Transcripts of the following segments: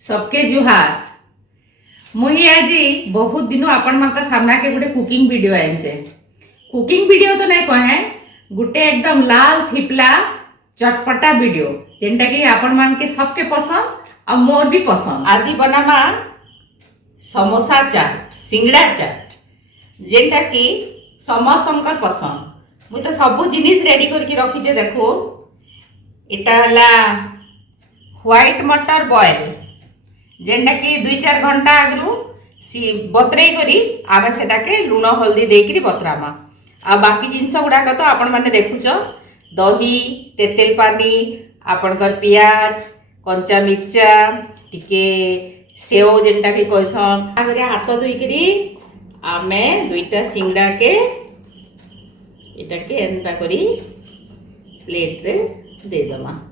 सबके जुहार। मुझे आज बहुत दिन आपण मान सामना के गोटे कुकिंग वीडियो आइछे। कुकिंग वीडियो तो नहीं कहे, गोटे एकदम लाल थिपला चटपटा वीडियो जेनटा कि आपण मान के सबके पसंद और मोर भी पसंद। आज बनामा समोसा चाट, सिंगड़ा चाट जेनटा कि समस्तंकर पसंद। मुई तो सब जिनिस रेडी करके रखीचे। देखो इटा हला व्हाइट मटर बॉयल जेनटा कि 2-4 घंटा आगु बतरे करी आमे सेटा के लुण हल्दी देकरी बतरामा। आ बाकी जिनस गुड़ाक तो आपण मैंने देखुच, दही, तेतेल पानी, आपणकर पियाज, कंचा मिर्चा, टिके सेव जेनटा कि कहसन आगे हाथ धोईकरी आमे 2टा सिंगड़ा के इटा के एंता करी प्लेट रे दे दमा।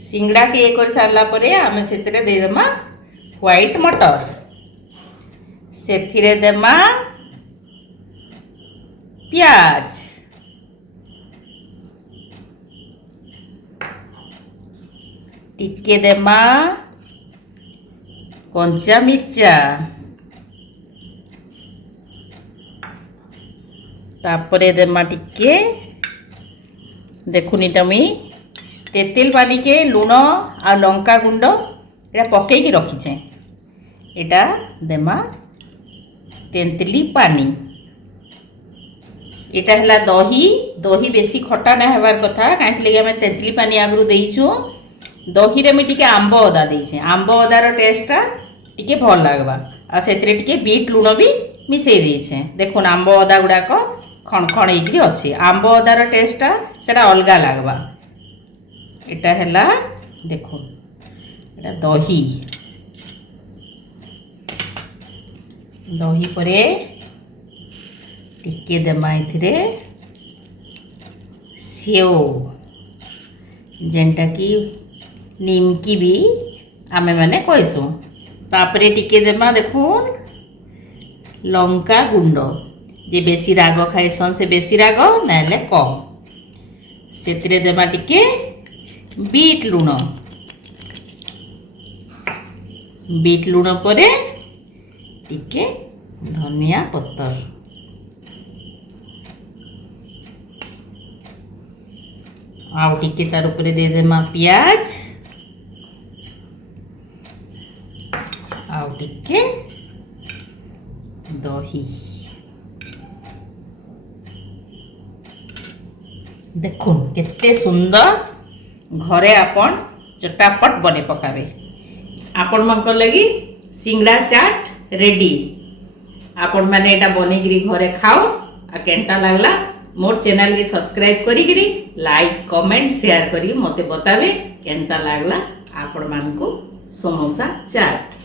सिंगड़ा के एक कर सारला परे आमे सेतरे दे दमा व्हाइट मटर, सेथिरे देमा प्याज, टिके देमा कंचा मिर्चा, तापरे देमा टिके देखुनी तमी तेतेल पानी के लुण आ लंका गुंड एटा पकईकी रखीचे। एटा देमा तेंतली पानी। एटा हला दही। दही बेसी खटा ना हेबार कथा, काहे आमे तेंतली पानी आगु देइछु। दही रे मी टिके आंब अदा देइछे। आंब अदार टेस्टटा टिके भल लागबा। आ सेतरे टिके बीट लुण भी मिसई देइछे। देखुन आंब अदा गुडाक खणखण हेकि अछि। आंब अदार टेस्टटा सेटा अलगा लागबा। एटा हैला देखो एटा दही। दही परे टिके देमा इथिरे सेव जेनटा कि निमकी भी आमे माने कहसु। तापरे टिके देमा देखुन लंका गुंड। जे बेसी राग खाइसन से बेसी राग नाले कम। सेतरे देमा टिके बीट लुण। बीट लुण परे टिके धनिया पत्तर। आउ टिके तार उपरे दे देमा प्याज। आउ टिके दही। देखो केते सुंदर घरे आपण चटापट बने पकावे। आपण मनकर लगी सिंगड़ा चाट रेडी। आपण माने एटा बनेगिरी घरे खाओ। आ केनता लागला मोर चैनल के सब्सक्राइब करिगिरी लाइक कमेंट शेयर करी मते बतावे केनता लागला आपण मानको समोसा चाट।